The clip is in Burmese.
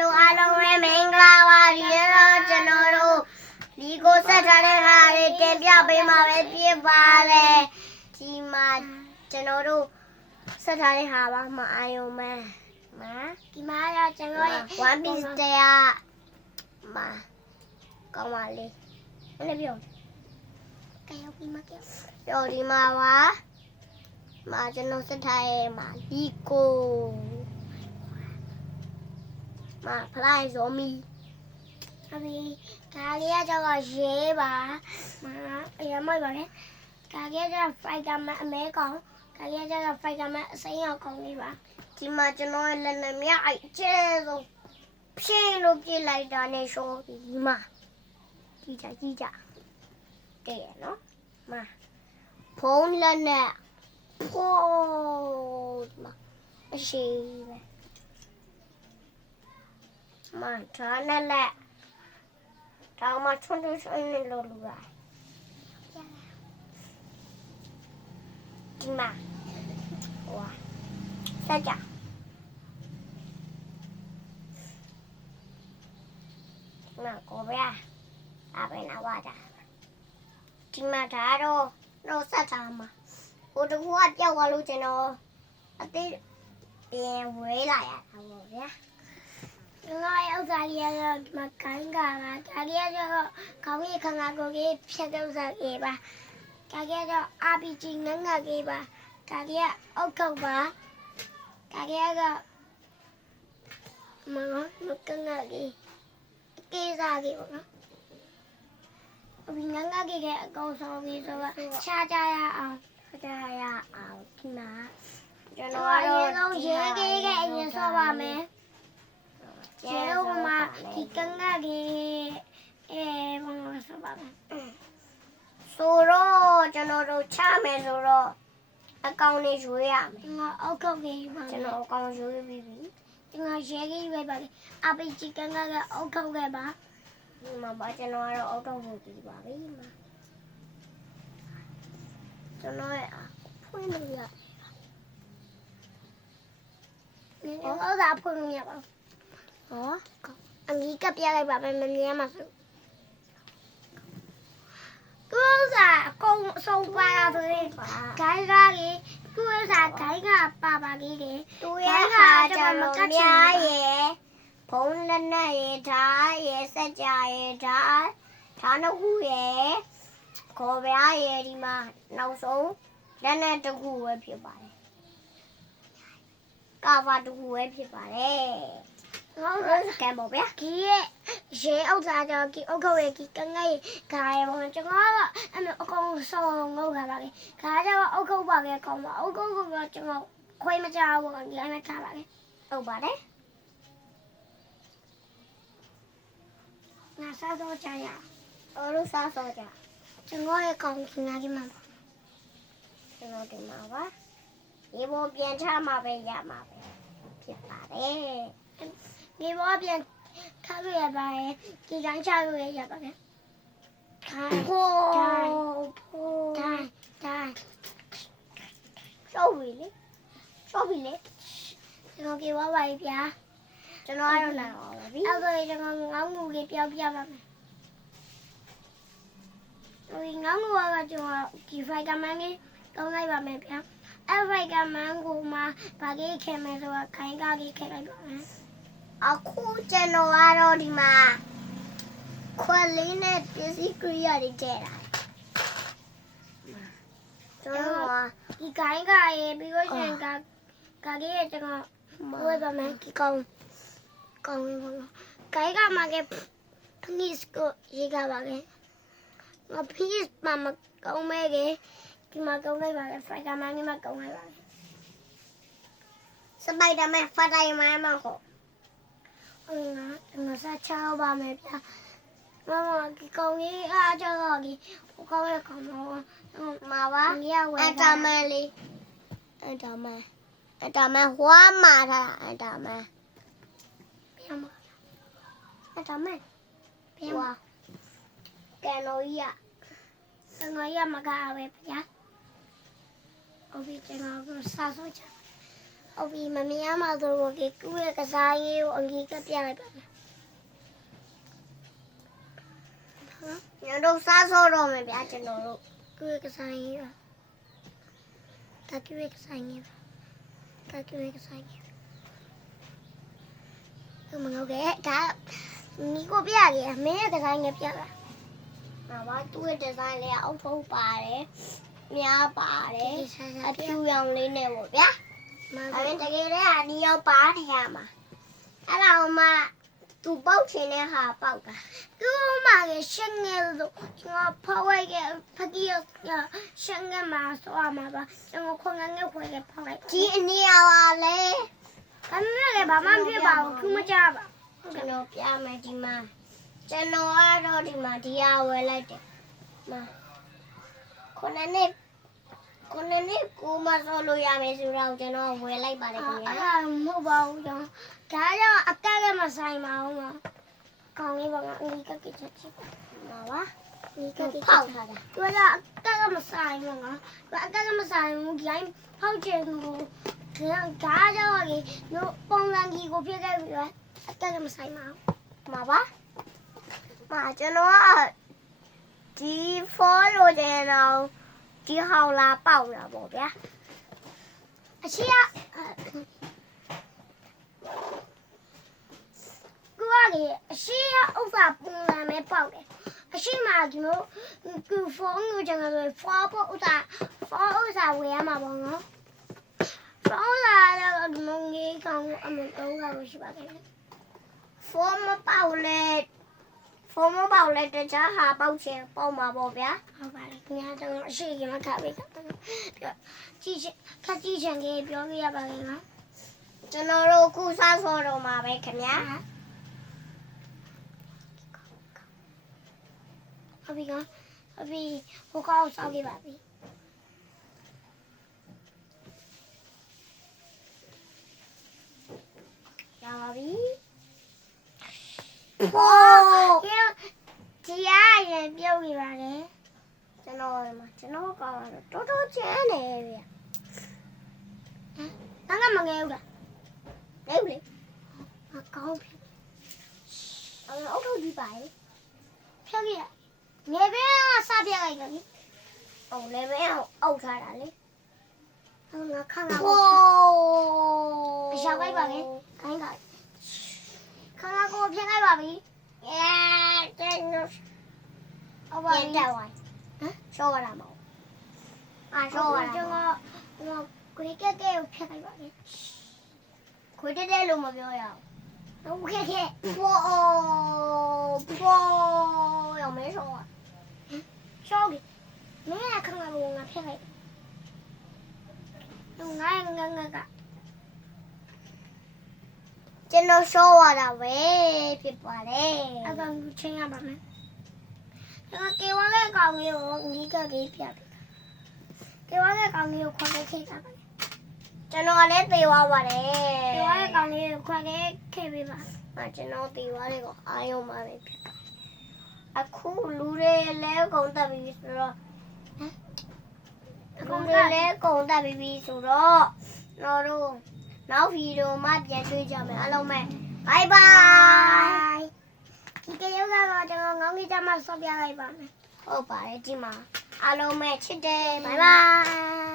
လုံးအားလုံးပဲမင်္ဂလာပါဒီတော့ကျွန်တော်တို့ဒီကိုဆက်ထားတဲ့ဟာလေးတင်ပြပေးမှာပဲဖြစ်ပါတယ်ဒီမှာကျွန်တော်တို့ဆက်ထားတဲ့ဟာပါမအာယုံမဲမဒီမှာတော့ကျွန်တော်ရဲ့ one piece တရားမကောင်းပါလေဘယ်လိုပြောကဲရောက်ပြီမကဲပြောဒီမှာပါမှာကျွန်တော်ဆက်ထားရဲ့မှာဒီကို မှာဖလိုက်ဇော်မီအမေဒါလေးကကြောက်ရေးပါမှာအရင်မိုက်ပါလေဒါလေးကဖိုက်တာမအမဲကောင်ဒါလေးကဖိုက်တာမအစိမ်းအောင်ကောင်းလေးပါဒီမှာကျွန်တော်ရဲ့လက်နဲ့မြအိုက်ကျဲဆုံးဖြင်းလို့ပြစ်လိုက်တာနဲ့ရှောဒီမှာကြည့်ကြကြည့်ကြကဲနော်မှာဖုန်းလက်နဲ့ဖိုးမှာအရှိပဲ မှာဒါနဲ့လက်ဒါမှထွန်းထွန်းထွန်းနဲ့လို့လူပါဒီမှာဝါဆက်ကြနာကိုဗျာအဘယ်နာဝါတာဒီမှာဒါတော့တော့ဆက်တာ ငါရဲ့ဥစ္စာလေးကတော့ဒီမှာကိုင်းကပါဒါလေးကတော့ခေါင်းကြီးခငါကိုကြီးဖြတ်တော့စားကြီးပါဒါကြီးကတော့ RPG ငငတ်ကြီးပါဒါကြီးကအုတ်ကုတ်ပါဒါကြီးကမနော်မကငတ်ကြီးကေးစားကြီးပေါ့နော်ဒီငငကိကအကောင်ဆောင်ပြီးဆိုတော့ချာကြရအောင်ချာကြရအောင်ဒီမှာကျွန်တော်ကတော့ရေကိကအရင်ဆောပါမယ် ရေတော့မှဒီကငကိအဲဘာလို့ဆောပါမယ်ဆိုတော့ကျွန်တော်တို့ချမယ်ဆိုတော့အကောင်လေးရွေးရမယ်ငါအောက်ကောက်ကြီးပါကျွန်တော်အကောင်ရွေးပြီးပြီဒီငါရေကိရွေးပါလေအပိချီကငကအောက်ကောက်ကပါဒီမှာပါကျွန်တော်ကတော့အောက်တော့ဖို့ပြီးပါပြီမှာကျွန်တော်ရဲ့ဖွင့်လို့ရနေအောက်သာဖွင့်လို့ရပါ ဟောအမီကပြလိုက်ပါမယ်မမြင်မှာဆိုကိုယ်စားအကုန်ဆုံးပါရဆိုရင်ဂိုင်းကားကြီးကိုယ်စားဂိုင်းကပါပါကြီးတယ်သူရဲ့ဟာကျတော့များရဲ့ဖုံးလက်နဲ့ရထားရစက်ကြရထားထားနှုတ်ခုရခေါ်ပြားရဒီမှာနောက်ဆုံးလက်နဲ့တစ်ခုပဲဖြစ်ပါတယ်ကာဗာတစ်ခုပဲဖြစ်ပါတယ် ဟုတ်ကဲ့ကဲပေါ့ဗျာကြီးရဲ့ရေအောက်စားကြောကြီးအုတ်ခုတ်ရဲ့ကြီးကငယ်ဂါရပေါ့ကျွန်တော်ကအမေအကုန်ဆုံးငုတ်ခါပါလေဂါကြောအုတ်ခုတ်ပါလေကောင်းပါအုတ်ခုတ်ကကျွန်တော်ခွေးမကြောက်ဘူးဒီအမေထားပါလေဟုတ်ပါတယ်ငါစားတော့ကြရအောင်လို့စားတော့ကြကျွန်တော်ရဲ့ကောင်းကင်ငါကြီးမှာကျွန်တော်ဒီမှာပါဒီဘောပြန်ချမှာပဲရမှာပဲဖြစ်ပါတယ် ဒီဘောပြန်ခါလို့ရပါတယ်ဒီတိုင်းချလို့ရရပါတယ်ခိုင်ဖိုးဖိုးတိုင်းတိုင်းရှောက်ပြီလေရှောက်ပြီလေကျွန်တော်ကြေဝါပါပြီဗျာကျွန်တော်အဲ့တော့လာပါပြီအဲ့ဒါကျွန်တော်ငေါင်းမှုလေးပြောပြပါမယ်ဒီငေါင်းမှုကကျွန်တော်ဒီဖိုက်ကမန်းလေးကောင်းလိုက်ပါမယ်ဗျာအဲ့ဖိုက်ကမန်းကိုမှဗာကြီးခဲမယ်ဆိုတော့ခိုင်းကားကြီးခဲလိုက်ပါမယ် အခုကျွန်တော်ကတော့ဒီမှာခွက်လေးနဲ့ပစ္စည်းကိရိယာတွေထည့်တာကျွန်တော်ဒီခိုင်းကားရေပြီးတော့ရှင်ကားကားကြီးရဲ့ကျွန်တော်ဝယ်ပါမယ်ဒီကောင်ကောင်းပြီပေါ့။ကိုင်ကမှာက please ကိုရေးကြပါလေ။ငါ please မမကောင်းမဲကေဒီမှာကောင်းလိုက်ပါလေ။ Spider Man နဲ့မကောင်းလိုက်ပါလေ။ Spider Man Spider Man မဟုတ်။အဲ့ငါ ငါစားချောက်ပါမယ်ဗျာ။မမဒီကောင်းကြီးအားကြောက်ကြီးဟိုကောင်းရကောင်းမမပါ။အတာမန်လေးအတာမန်အတာမန်ဟွာမာထားအတာမန်ပြမအဲ့ဒါမဲ့ပြမကဲလို့ရစငရမကပဲဗျာအဘိကျွန်တော်က စားဆိုချဟုတ်ပြီမမြင်ရမှာဆိုတော့ဒီကူရဲ့ကစားရေးကိုအငကြီးကပြလိုက်ပါမယ်ညတို့စားစောတော့မယ်ဗျာကျွန်တော်တို့ကူရဲ့ကစားရေးပါဒါကူရဲ့ကစားရေးပါဒါကူရဲ့ကစားရေးပါမငုတ်ကဲဒါနီကိုပြရတယ်မင်းရဲ့ကစားရေးပြတာ။ဟာပါသူ့ရဲ့ဒီဇိုင်းလေးကအောက်ထုံးပါတယ်။များပါတယ်ဒီဆာဆာ။အပြဖြူရောင်လေးနဲ့ပေါ့ဗျာ မ။ဒါပေမဲ့တကယ်တည်းကဒီရောက်ပါနေရမှာ။အဲ့ဒါဟိုမှသူပေါက်ချင်တဲ့ဟာပေါက်တာသူမကရှင်းငယ်လို့ကျွန်တော်ဖောက်ဝဲကဖတီးရရှင်းငယ်မှာဆိုရမှာပါကျွန်တော်ခွန်ငယ်ငယ်ခွဲကဖောက်လိုက်။ဒီအနီရောင်ကလေဒါပေမဲ့လည်းဘာမှမဖြစ်ပါဘူးခုမကြပါကျွန်တော်ပြမယ်ဒီမှာကျွန်တော်ကတော့ဒီမှာဒီဟာဝယ်လိုက်တယ်။မှာခုနနေ့ ခုနနေ့ကိုမဆောလို့ရမယ်ဆိုတော့ကျွန်တော်ဝယ်လိုက်ပါတယ်ခင်ဗျာအဲ့ဒါမဟုတ်ပါဘူးကျွန်တော်ဒါကြောင့်အကက်ကမဆိုင်ပါဘူးမကောင်းလေးပါကအလီကကချက်ချစ်။မှာပါအလီက။ကဖောချက်က်ချစ်ထားတာသူကအကက်ကမဆိုင်ဘူးငါအကက်ကမဆိုင်ဘူးဒီတိုင်းဖောက်ချင်ဘူးဒါကြောင့်ဒါကြောင့်လေတို့ပုံစံကြီးကိုဖြစ်ခဲ့ပြီပဲအကက်ကမဆိုင်ပါဘူး။မှာပါ။မှာကျွန်တော်ကဒီ follow တဲ့တော့ ဒီဟောင်လာပေါက်တာပေါ့ဗျာအရှိရကူကလေအရှိရဥစ္စာပုံစံပဲပေါက်တယ်အရှိမဒီလိုကူဖုန်းကိုကျွန်တော်တို့ဖော်ဖို့ဥစ္စာဖော်ဥစ္စာဝယ်ရမှာပေါ့နော်ဖော်လာတော့ဒီမုံကြီးကောင်အမတော့ကရှိပါခဲ့တယ်။ဖုန်းမပေါက်လေ ဖုန်းမပေါက်လေတခြားဟာပေါက်ချင်ပေါက်မှာပေါ့ဗျာဟုတ်ပါလေခင်ဗျားတော့အရှိကမခပေးတာပြောကြည့်ချင်ခက်ကြည့်ချင်ကြီးပြောခဲ့ရပါလေနော်။ကျွန်တော်တို့ခုစားစောတော့မှာပဲခင်ဗျာအဘီကအဘီဟိုကောက်ဆောက်ခဲ့ပါပြီ။ရပါပြီ။ ဟိုဟိုးဒီဒီရရင်ပြုတ်နေပါလေကျွန်တော်မှာကျွန်တော်ကောင်ကတော့တော်တော်ကျန်းနေဗျာငါကမငယ်ဘူးလား။နေဦးလေငါကောင်းပြီ။အဲ့အောက်ထုတ်ကြည့်ပါလေဖြတ်ခဲ့ရငယ်ပဲစပြလိုက်တယ်။အော်လည်းပဲအောက်ထားတာလေဟိုငါခါငါ။ကိုဟိုးရှာလိုက်ပါလေခိုင်းတာ ခါငါကိုဖြတ်လိုက်ပါပြီ။အဲကျွန်တော်ဟုတ်ပါရပြီတက်သွား။ဟမ်ရှော့ရတာမဟုတ်။အာရှော့ရကျွန်တာတော်ဟိုကိုကက်ကဲကိုဖြတ်လိုက်ပါလေ။ခွေတက်တဲ့လို့မပြောရအောင်ဟုတ်ကဲ့ကဲ။ဘောဘောရောမဲရှော့ရရှောက်ပြီမင်းကခါငါကိုငါဖြတ်လိုက်တော့ငါငါငါက။ ကျွန်တော်ရှော့ရတာပဲဖြစ်ပါတယ်အကောင်ကိုချင်းရပါမယ်ကျွန်တော်ကေဝါတဲ့ကောင်လေးကိုငီးကလေးပြပြီကေဝါတဲ့ကောင်လေးကိုခွက်ခဲခိတာပါ။ကျွန်တော်ကလည်းသေသွားပါတယ်ကေဝါတဲ့ကောင်လေးကိုခွက်ခဲခိပေးပါ။အကျွန်တော်သေသွားတယ်ကိုအာယုံမှာပဲဖြစ်ပါတယ်။အခုလူတွေလည်းကုန်တက်ပြီဆိုတော့အလူကောင်ကတွေလည်းကုန်တက်ပြီဆိုတော့တော့တို့ နောက်ဗီဒီယိုမှပြန်တွေ့ကြမယ်အားလုံးပဲဘိုင်ဘိုင်ဒီကေယောကတော့ကျွန်တော်ငောင်းကြီးကြမှာဆော့ပြလိုက်ပါမယ်ဟုတ်ပါတယ်ဒီမှာအားလုံးပဲချစ်တယ်ဘိုင်ဘိုင်ဘိုဘိုင်င်